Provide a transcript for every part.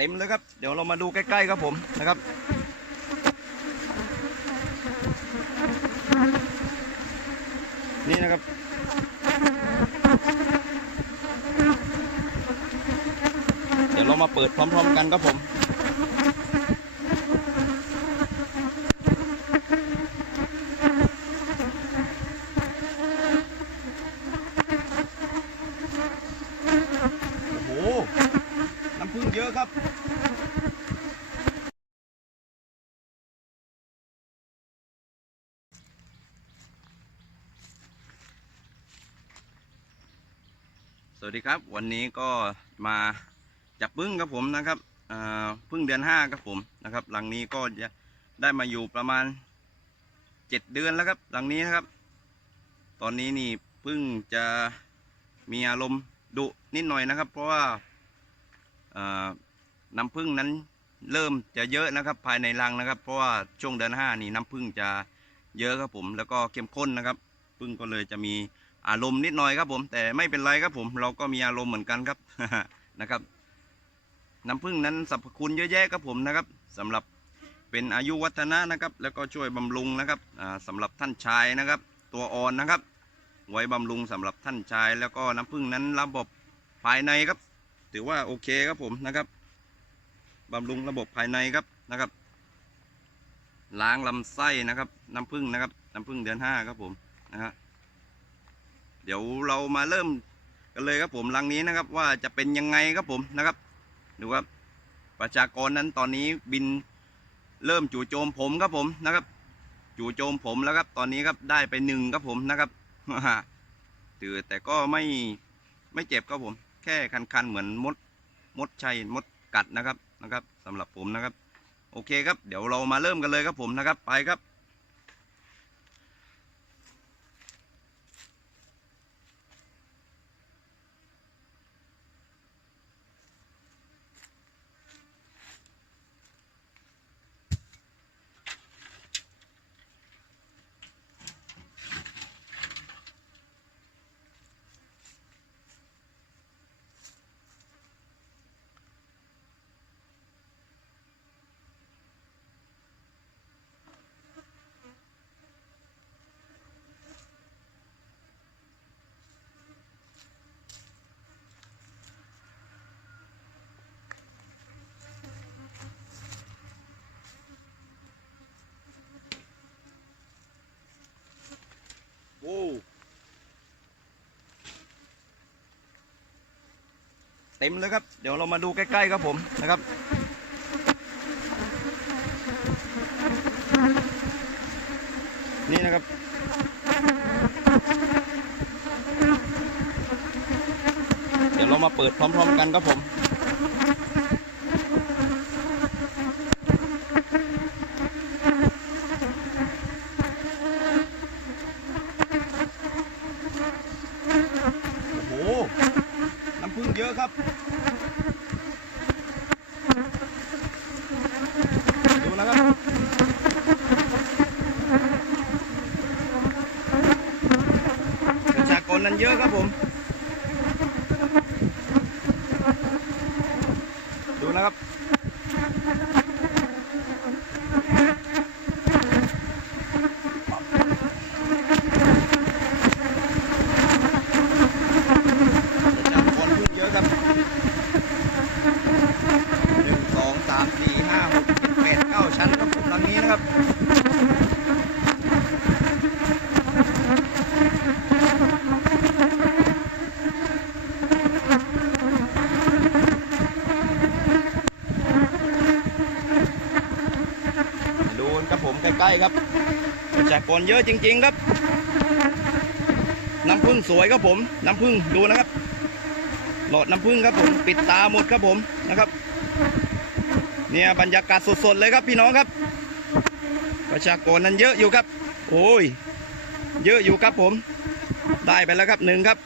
เต็มเลยครับ เดี๋ยวเรามาดูใกล้ๆครับผมนะครับ นี่นะครับเดี๋ยวเรามาเปิดพร้อม ๆ กันครับผมโอ้โหน้ำผึ้งเยอะครับ วัสดีครับวันนี้ก็มาจับพึ่งครับผมนะครับพึ่งเดือนห้าครับผมนะครับ หลังนี้ก็จะได้มาอยู่ประมาณเจ็ดเดือนแล้วครับหลังนี้นะครับ ตอนนี้นี่พึ่งจะมีอารมณ์ดุนิดหน่อยนะครับ เพราะว่าอ่าน้ำพึ่งนั้นเริ่มจะเยอะนะครับภายในรังนะครับ เพราะว่าช่วงเดือนห้านี่น้ำพึ่งจะเยอะครับผม แล้วก็เข้มข้นนะครับ พึ่งก็เลยจะมี อารมณ์นิดหน่อยครับผม แต่ไม่เป็นไรครับผม เราก็มีอารมณ์เหมือนกันครับนะครับ น้ำผึ้งนั้นสรรพคุณเยอะแยะครับผมนะครับสำหรับเป็นอายุวัฒนะนะครับ แล้วก็ช่วยบำรุงนะครับอ่าสำหรับท่านชายนะครับ ตัวอ่อนนะครับ ไว้บำรุงสำหรับท่านชาย แล้วก็น้ำผึ้งนั้นระบบภายในครับ ถือว่าโอเคครับผมนะครับบำรุงระบบภายในครับนะครับ ล้างลำไส้นะครับ น้ำผึ้งนะครับ น้ำผึ้งเดือนห้าครับผมนะฮะ เดี๋ยวเรามาเริ่มกันเลยครับผมรังนี้นะครับ ว่าจะเป็นยังไงครับผมนะครับ ดูครับ ประชากรนั้นตอนนี้บินเริ่มจู่โจมผมครับผมนะครับ จู่โจมผมแล้วครับ ตอนนี้ครับได้ไปหนึ่งครับผมนะครับถือแต่ก็ไม่ไม่เจ็บครับผม แค่คันๆเหมือนมดมดชัยมดกัดนะครับนะครับสำหรับผมนะครับ โอเคครับ เดี๋ยวเรามาเริ่มกันเลยครับผมนะครับ ไปครับ โอ้ เต็มเลยครับ เดี๋ยวเรามาดูใกล้ๆครับผมนะครับนี่นะครับ เดี๋ยวเรามาเปิดพร้อม ๆ กันครับผม โอ้โห น้ำผึ้งเยอะครับ ดูนะครับ ประชากรนั้นเยอะครับผม ดูนะครับ ประชากรพึ่งเยอะครับหนึ่งสองสามสี่ห้าหกเจ็ดแปดเก้าชั้นครับผมหลัง นะครับดูครับผมใกล้ๆครับประชากรเยอะจริง ๆ ครับ น้ำผึ้งสวยครับผม น้ำผึ้งดูนะครับ หลอดน้ำผึ้งครับผม ปิดตาหมดครับผมนะครับ เนี่ยบรรยากาศสดๆเลยครับพี่น้องครับ ประชากรนั้นเยอะอยู่ครับ โอ้ย เยอะอยู่ครับผม ได้ไปแล้วครับหนึ่งครับ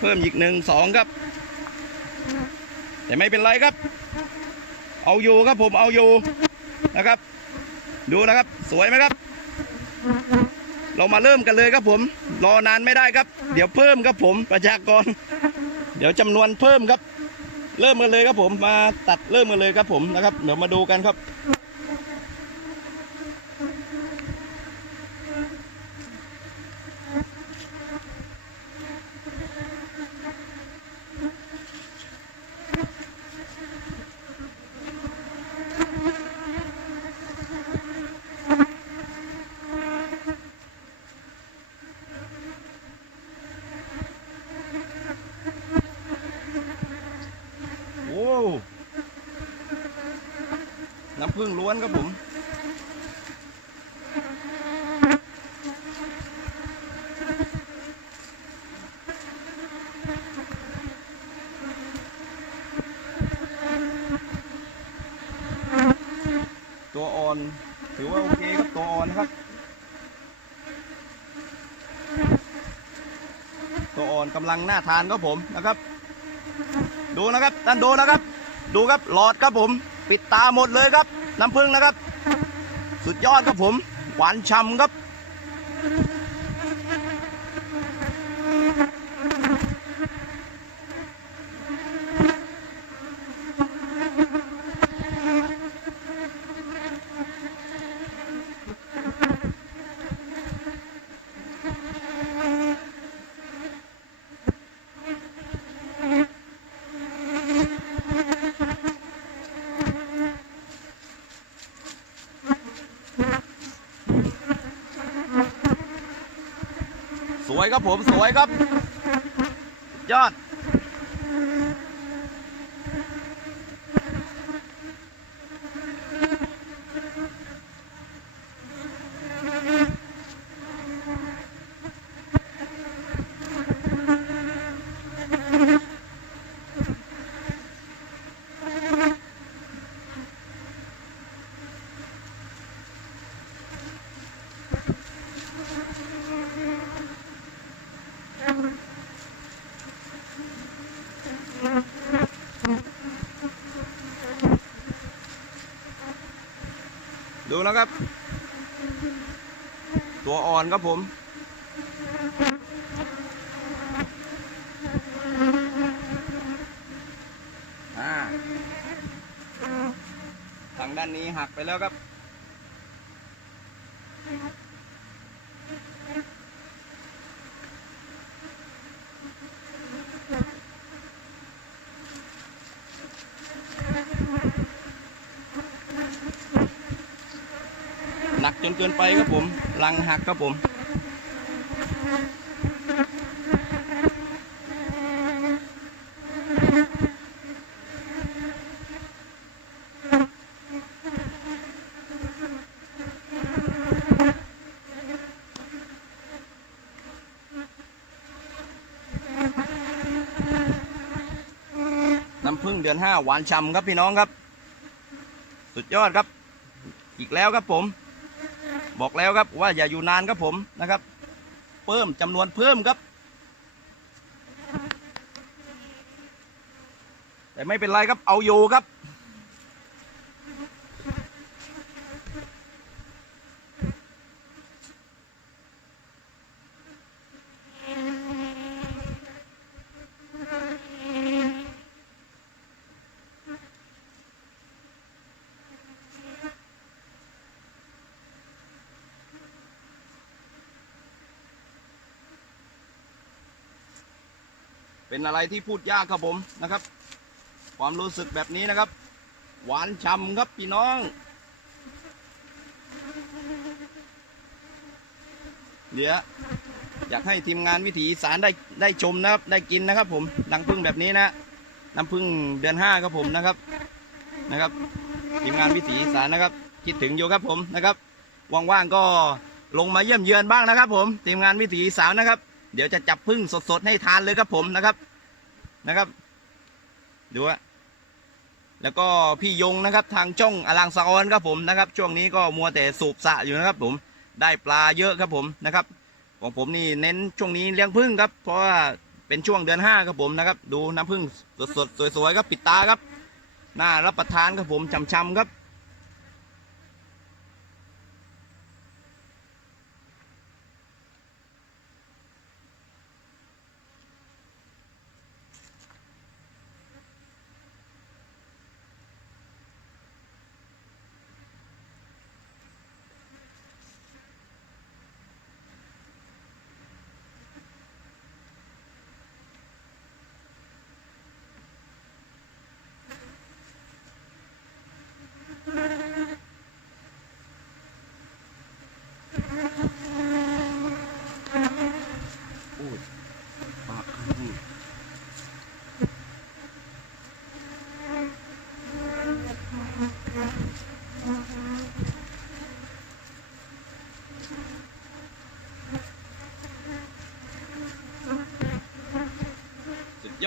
เพิ่มอีกหนึ่งสองครับ แต่ไม่เป็นไรครับ เอาอยู่ครับผมเอาอยู่นะครับ ดูนะครับสวยไหมครับ เรามาเริ่มกันเลยครับผม รอนานไม่ได้ครับ เดี๋ยวเพิ่มครับผมประชากร เดี๋ยวจำนวนเพิ่มครับ เริ่มกันเลยครับผมมาตัดเริ่มกันเลยครับผมนะครับ เดี๋ยวมาดูกันครับ โอ้ น้ำผึ้งล้วนครับผมตัวอ่อนถือว่าโอเคครับตัวอ่อนนะครับ ตัวอ่อนกำลังน่าทานครับผมนะครับ ดูนะครับท่านดูนะครับ ดูครับหลอดครับผม ปิดตาหมดเลยครับ น้ำผึ้งนะครับ สุดยอดครับผม หวานฉ่ำครับ วยครับผมสวยครับ ยอด ดูนะครับ ตัวอ่อนครับผม ทางด้านนี้หักไปแล้วครับ จนเกินไปครับผมลังหักครับผมน้ำผึ้งเดือนห้าหวานฉ่ำครับพี่น้องครับ สุดยอดครับ อีกแล้วครับผม บอกแล้วครับว่าอย่าอยู่นานครับผมนะครับ เพิ่มจำนวนเพิ่มครับ แต่ไม่เป็นไรครับเอาอยู่ครับ เป็นอะไรที่พูดยากครับผมนะครับ ความรู้สึกแบบนี้นะครับ หวานฉ่ำครับพี่น้อง เดี๋ยวอยากให้ทีมงานวิถีสารได้ได้ชมนะครับ ได้กินนะครับ ผมน้ำพึ่งแบบนี้นะน้ำพึ่งเดือนห้าครับผมนะครับนะครับ ทีมงานวิถีสารนะครับ คิดถึงอยู่ครับผมนะครับว่างๆก็ลงมาเยี่ยมเยือนบ้างนะครับ ผมทีมงานวิถีอีสารนะครับ เดี๋ยวจะจับพึ่งสดๆให้ทานเลยครับผมนะครับนะครับดูอะแล้วก็พี่ยงนะครับทางช่องอลังสะออนครับผมนะครับ ช่วงนี้ก็มัวแต่สูบสะอยู่นะครับ ผมได้ปลาเยอะครับผมนะครับ ของผมนี่เน้นช่วงนี้เลี้ยงพึ่งครับ เพราะว่าเป็นช่วงเดือนห้าครับผมนะครับ ดูน้ำพึ่งสดๆสวยๆครับปิดตาครับน่ารับประทานครับผมช่ำๆครับ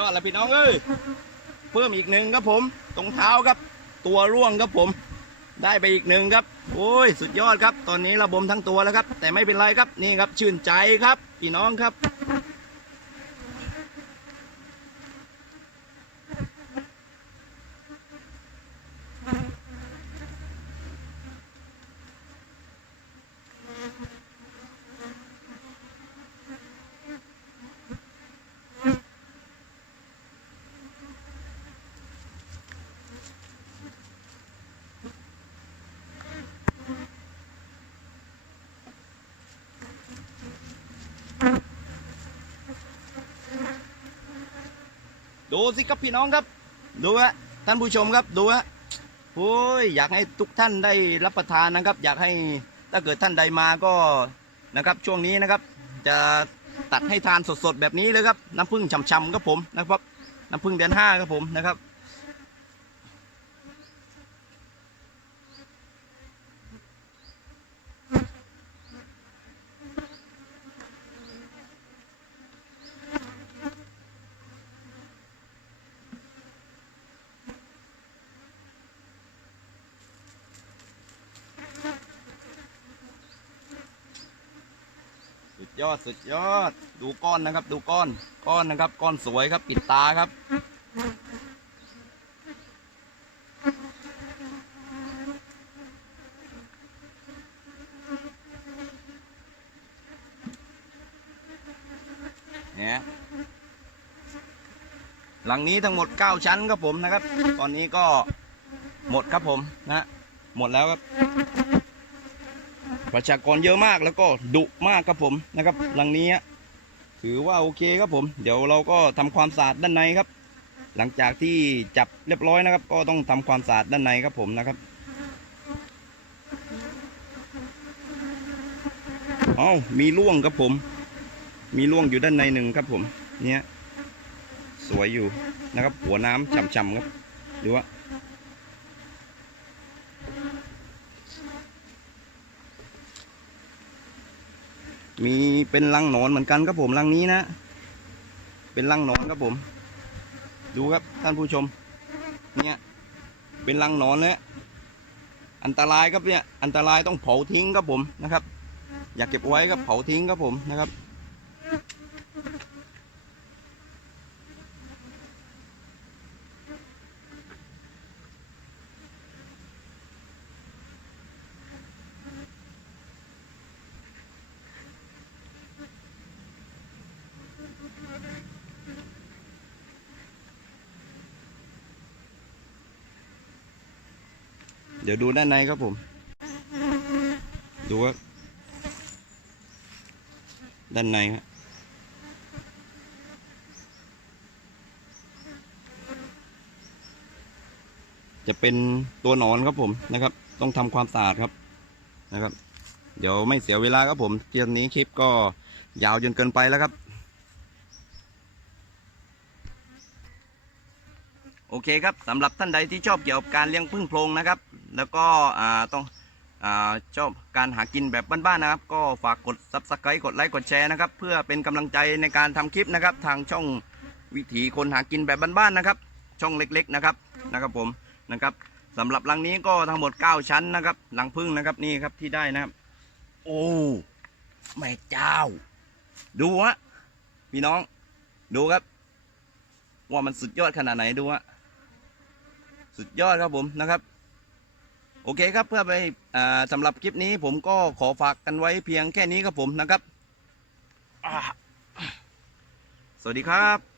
อดแล้วพี่น้องเอ้ยเพิ่มอีกหนึ่งครับผม ตรงเท้าครับ ตัวร่วงครับผม ได้ไปอีกหนึ่งครับ โอ้ย สุดยอดครับ ตอนนี้ระบมทั้งตัวแล้วครับ แต่ไม่เป็นไรครับนี่ครับชื่นใจครับพี่น้องครับ ดูสิครับพี่น้องครับ ดูฮะท่านผู้ชมครับดูฮะโอ้ยอยากให้ทุกท่านได้รับประทานนะครับ อยากให้ถ้าเกิดท่านใดมาก็นะครับ ช่วงนี้นะครับ จะตัดให้ทานสดๆแบบนี้เลยครับ น้ำผึ้งฉ่ำๆครับผมนะครับ น้ำผึ้งเดือนห้าครับผมนะครับ อดสุดยอด ดูก้อนนะครับ ดูก้อน ก้อนนะครับ ก้อนสวยครับ ปิดตาครับ เนี่ยหลังนี้ทั้งหมด 9 ชั้นครับผมนะครับ ตอนนี้ก็หมดครับผมนะ หมดแล้วครับ ประชากรเยอะมากแล้วก็ดุมากครับผมนะครับหลังนี้ถือว่าโอเคครับผม เดี๋ยวเราก็ทำความสะอาดด้านในครับ หลังจากที่จับเรียบร้อยนะครับ ก็ต้องทำความสะอาดด้านในครับผมนะครับอ๋อมีล่วงครับผม มีล่วงอยู่ด้านในหนึ่งครับผม เนี่ย สวยอยู่นะครับ หัวน้ำฉ่ำๆครับดูว่า มีเป็นรังหนอนเหมือนกันครับผมรังนี้นะ เป็นรังหนอนครับผม ดูครับท่านผู้ชม เนี่ยเป็นรังหนอนเลยอันตรายครับเนี่ยอันตรายต้องเผาทิ้งครับผมนะครับ อยากเก็บไว้ก็เผาทิ้งครับผมนะครับ เดี๋ยวดูด้านในครับผม ดูครับด้านในครับจะเป็นตัวหนอนครับผมนะครับ ต้องทำความสะอาดครับนะครับ เดี๋ยวไม่เสียเวลาครับผมเที่ยงนี้คลิปก็ยาวจนเกินไปแล้วครับ โอเคครับสำหรับท่านใดที่ชอบเกี่ยวกับการเลี้ยงพึ่งโพรงนะครับ แล้วก็ต้องอชอบการหากินแบบบ้านๆนะครับ ก็ฝากกด subscribe กดไลค์กดแชร์นะครับ เพื่อเป็นกำลังใจในการทำคลิปนะครับ ทางช่องวิถีคนหากินแบบบ้านๆนะครับ ช่องเล็กๆนะครับนะครับผมนะครับสำหรับรังนี้ก็ทั้งหมด 9 ชั้นนะครับรังพึ่งนะครับนี่ครับที่ได้นะครับ โอ้แม่เจ้า ดูฮะพี่น้องดูครับ ว่ามันสุดยอดขนาดไหนดูฮะ สุดยอดครับผมนะครับ โอเคครับเพื่อไปอ่าสำหรับคลิปนี้ผมก็ขอฝากกันไว้เพียงแค่นี้ครับผมนะครับอ่าสวัสดีครับ